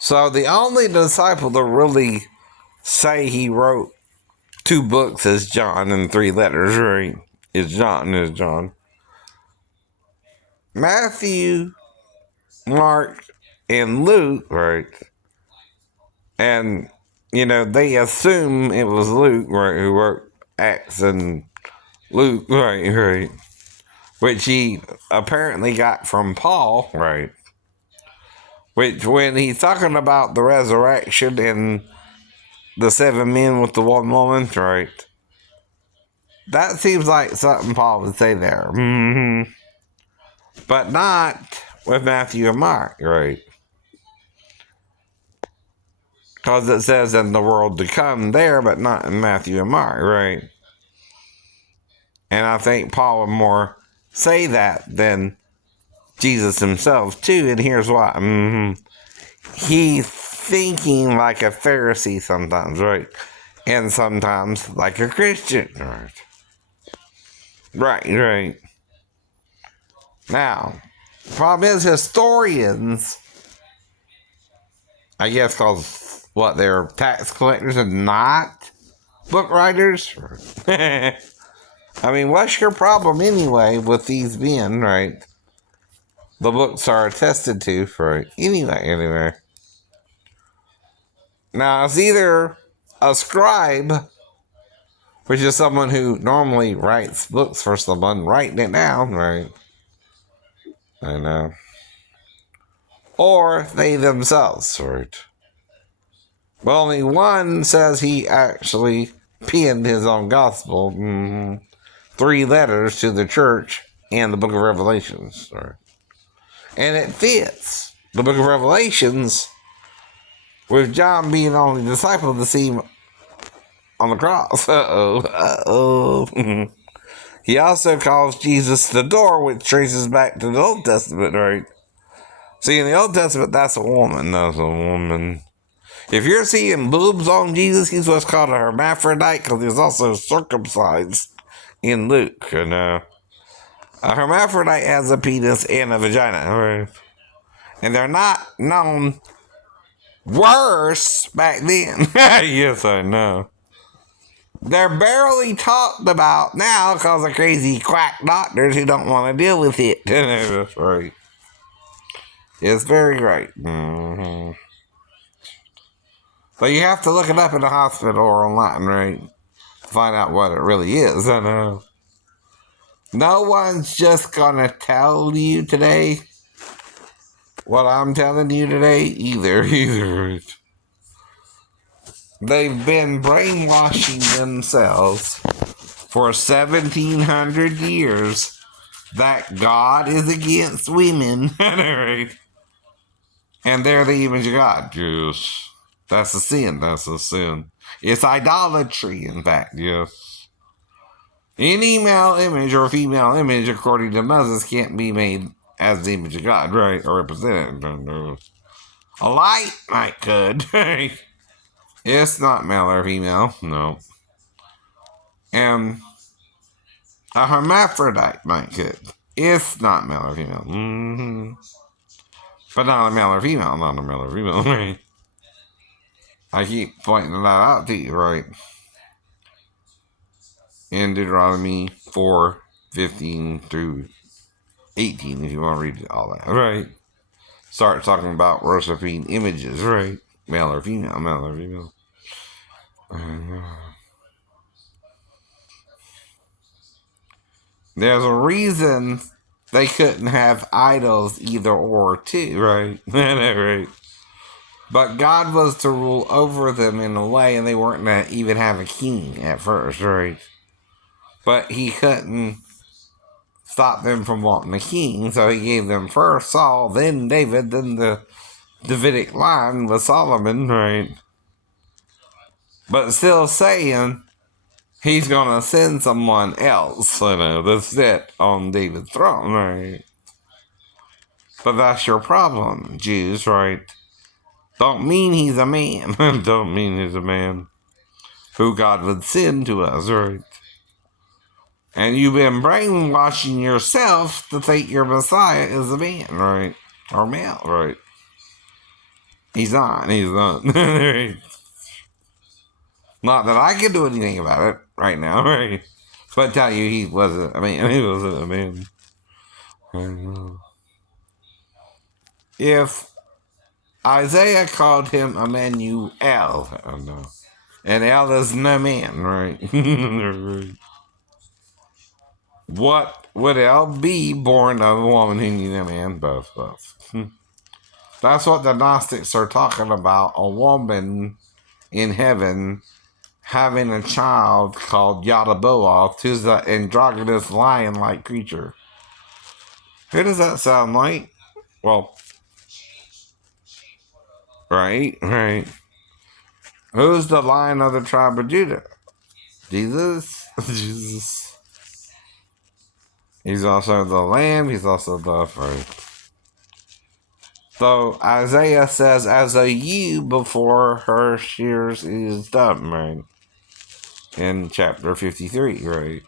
So the only disciple to really say he wrote 2 books is John and 3 letters, right? Is John. Matthew, Mark, and Luke, right? And, they assume it was Luke, right, who wrote Acts and Luke, right. Which he apparently got from Paul, right? Which, when he's talking about the resurrection and the 7 men with the 1 woman, right? That seems like something Paul would say there. Mm-hmm. But not with Matthew and Mark, right? Because it says in the world to come there, but not in Matthew and Mark, right? And I think Paul would more say that than Jesus himself, too. And here's why. He's thinking like a Pharisee sometimes, right? And sometimes like a Christian, right? Right. Now, problem is historians, I guess, because they're tax collectors and not book writers. I mean, what's your problem anyway with these men, right? The books are attested to, right? Anyway. Now, it's either a scribe, which is someone who normally writes books for someone, writing it down, right? I know. Or they themselves, right? But only one says he actually penned his own gospel. 3 letters to the church and the book of Revelations. Right? And it fits. The book of Revelations, with John being the only disciple to see him on the cross. He also calls Jesus the door, which traces back to the Old Testament, right? See, in the Old Testament, that's a woman. That's a woman. If you're seeing boobs on Jesus, he's what's called a hermaphrodite, because he's also circumcised in Luke. A hermaphrodite has a penis and a vagina, right? And they're not known worse back then. Yes, I know. They're barely talked about now because of crazy quack doctors who don't want to deal with it. That's right. It's very right. Mm-hmm. But you have to look it up in the hospital or online, right? To find out what it really is. I know. No one's just gonna tell you today what I'm telling you today either. They've been brainwashing themselves for 1,700 years that God is against women. And they're the image of God. Yes. That's a sin. It's idolatry, in fact, yes. Any male image or female image, according to Moses, can't be made as the image of God, right? Or represented. A light might could. It's not male or female, no. And a hermaphrodite might could. It's not male or female. Mm-hmm. But not a male or female, right? I keep pointing that out to you, right? In Deuteronomy 4:15 through 18, if you want to read all that, right? Start talking about worshiping images, right? Male or female. There's a reason they couldn't have idols either or too, right? Right. But God was to rule over them in a way, and they weren't going to even have a king at first, right? But he couldn't stop them from wanting a king, so he gave them first Saul, then David, then the Davidic line with Solomon, right? But still saying he's going to send someone else, to sit on David's throne, right? But that's your problem, Jews, right? Don't mean he's a man. Don't mean he's a man who God would send to us, right? And you've been brainwashing yourself to think your Messiah is a man, right? Or male, right? He's not. He's not. Not that I can do anything about it right now, right? But I tell you, he wasn't a man. He wasn't a man. I know. If Isaiah called him Emmanuel, oh no. And El is no man, right? What would El be born of a woman who knew a man? Both. That's what the Gnostics are talking about. A woman in heaven having a child called Yadaboa, who's the androgynous lion-like creature. Who does that sound like? Well, right. Who's the Lion of the tribe of Judah? Jesus. Jesus. He's also the Lamb. He's also the first. So Isaiah says, as a ewe before her shears is dumb, right? In chapter 53, right?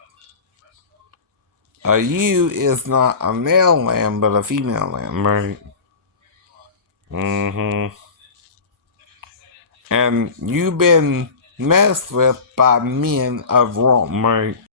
A ewe is not a male lamb, but a female lamb, right? Mm-hmm. And you've been messed with by men of Rome, right?